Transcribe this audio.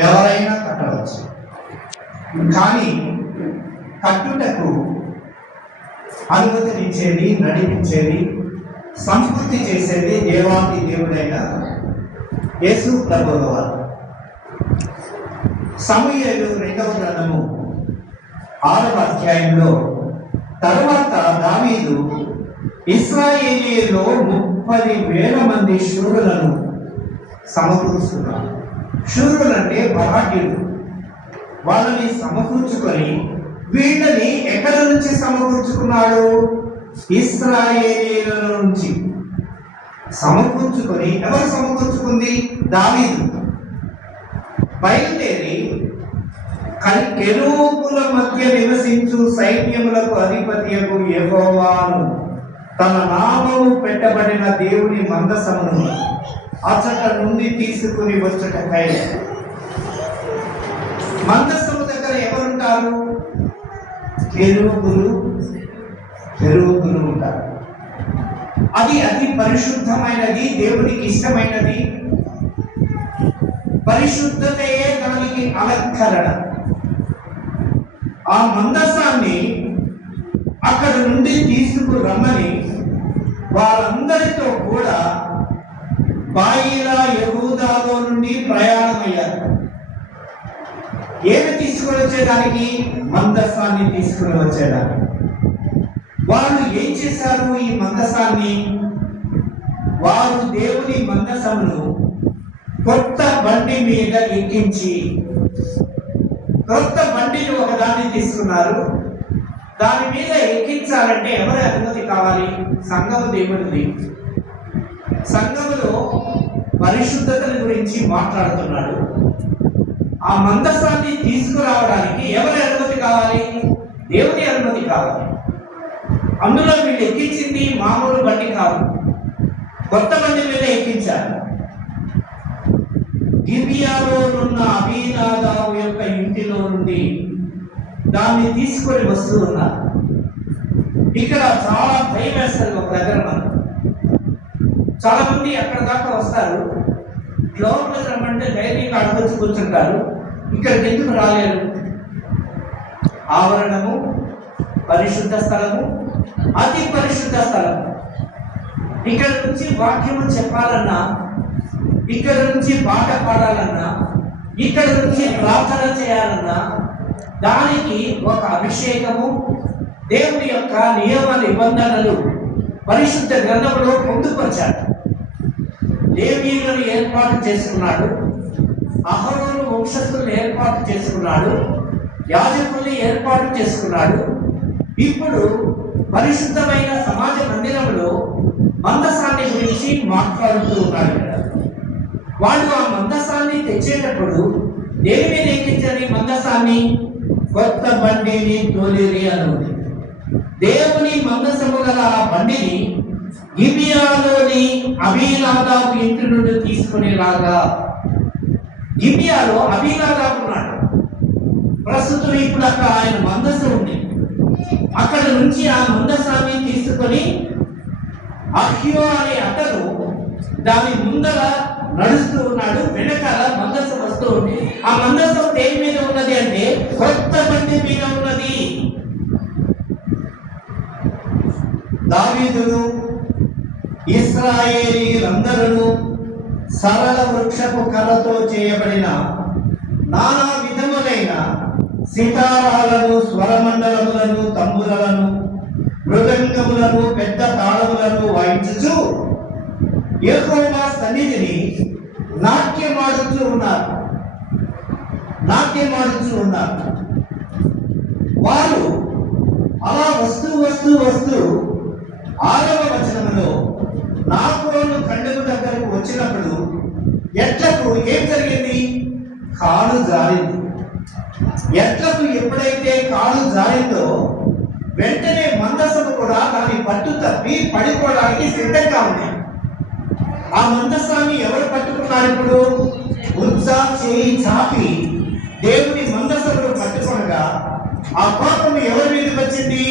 ఎవరైనా కట్టవచ్చు. కానీ కట్టుటకు అనుమతినిచ్చేది, నడిపించేది, సంపూర్తి చేసేది దేవాది దేవుడైన యేసు ప్రభువు వారు. సమూయేలు 2వ గ్రంథము 6వ అధ్యాయంలో తరువాత దావీదు ఇశ్రాయేలీయుల్లో 30,000 మంది శూరులను సమకూర్చుకున్నాడు. శూరులంటే బలాఢ్యులు. వాళ్ళని సమకూర్చుకొని వీళ్ళని ఎక్కడ నుంచి సమకూర్చుకున్నాడు? ఇశ్రాయేలీయుల నుంచి సమకూర్చుకొని. ఎవరు సమకూర్చుకుంది? దావీదు. బయలుదేరి కెరూబుల మధ్య నివసించు సైన్యములకు అధిపతియగు యెహోవాను తన నామము పెట్టబడిన దేవుని మందసమును అచ్చట నుండి తీసుకుని వచ్చటకై. మందసము దగ్గర ఎవరుంటారు? కెరూబులు ఉంటారు. అది అతి పరిశుద్ధమైనది, దేవునికి ఇష్టమైనది. పరిశుద్ధతయే దానికి అలంకరణ. ఆ మందసాన్ని అక్కడ నుండి తీసుకురమ్మని వారందరితో కూడా బాయిలా యెహూదాలో నుండి ప్రయాణమయ్యారు. ఏమి తీసుకుని వచ్చేదానికి? మందసాన్ని తీసుకుని వచ్చేదానికి. వాళ్ళు ఏం చేశారు? ఈ మందసాన్ని వారు దేవుని మందసమును కొత్త బండి మీద ఎక్కించి, కొత్త బండిని ఒకదాన్ని తీసుకున్నారు. దాని మీద ఎక్కించాలంటే ఎవరి అనుమతి కావాలి? సంఘము దేవుడిది. సంఘములో పరిశుద్ధతల గురించి మాట్లాడుతున్నాడు. ఆ మందసాన్ని తీసుకురావడానికి ఎవరి అనుమతి కావాలి? దేవుని అనుమతి కావాలి. అందులో వీళ్ళు ఎక్కించింది మామూలు బండి కాదు, కొత్త బండి మీద ఎక్కించారు. గిబియాలో ఉన్న అబీనాదాబు యొక్క ఇంటిలో నుండి దాన్ని తీసుకొని వస్తూ ఉన్నారు. ఇక్కడ చాలా భయం వేస్తారు. ఒక దగ్గర మనం చాలా మంది అక్కడ దాకా వస్తారు, లోపలికి రమ్మంటే ధైర్యంగా అడగొచ్చి కూర్చుంటారు. ఇక్కడికి ఎందుకు రాలేరు? ఆవరణము, పరిశుద్ధ స్థలము, అతి పరిశుద్ధ స్థలము. ఇక్కడ నుంచి వాక్యము చెప్పాలన్నా, ఇక్కడ నుంచి పాట పాడాలన్నా, ఇక్కడ నుంచి ప్రార్థన చేయాలన్నా దానికి ఒక అభిషేకము, దేవుని యొక్క నియమ నిబంధనలు పరిశుద్ధ గ్రంథంలో పొందుపరిచాడు. లేవీయులను ఏర్పాటు చేసుకున్నాడు, అహరోను వంశస్థులను ఏర్పాటు చేసుకున్నాడు, యాజకుల్ని ఏర్పాటు చేసుకున్నాడు. ఇప్పుడు పరిశుద్ధమైన సమాజ మందిరంలో మందసాన్ని గురించి మాట్లాడుతూ ఉన్నాడు. వాళ్ళు ఆ మందసాన్ని తెచ్చేటప్పుడు దేని మీద ఎక్కించని? మందసాన్ని కొత్త బండిని తోలిరి అనుంది. దేవుని మందసము గల ఆ బండిని గిబియాలోని అబీనాదాబు ఇంటి నుండి తీసుకునేలాగా. గిబియాలో అబీనాదాబు ఉన్నాడు ప్రస్తుతం. ఇప్పుడు అక్కడ ఆయన మందసం ఉంది. అక్కడ నుంచి ఆ మందసాన్ని తీసుకొని అహ్యో అనే అతను దాని ముందర నడుస్తూ ఉన్నాడు. వెనకాల మందసం వస్తూ ఉంది. ఆ మందసం దేని మీద ఉన్నది అంటే కొత్త బండి మీద ఉన్నది. దావీదును ఇశ్రాయేలీయులందరూ సరళ వృక్షపు కర్రతో చేయబడిన నానా విధములైన సితారాలను, స్వరమండలములను, తంబురలను, మృదంగములను, పెద్ద తాళములను వాయించుచు యెహోవా సన్నిధిని నాట్యమాడుతూ ఉన్నారు. వారు అలా వస్తూ 6వ వచనములో నాకోను ఖండము దగ్గరకు వచ్చినప్పుడు ఎట్లకు ఏం జరిగింది? కాలు జారింది. ఎట్లకు ఎప్పుడైతే కాలు జారిందో వెంటనే మందసము కూడా దాని పట్టు తప్పి పడిపోవడానికి సిద్ధంగా ఉంది. ఆ మందసాన్ని ఎవరు పట్టుకున్నారు? ఇప్పుడు ఉజ్జా చేయి చాపి దేవుని మందసమును పట్టుకొనగా ఆ కోపం ఎవరి మీదకి వచ్చింది?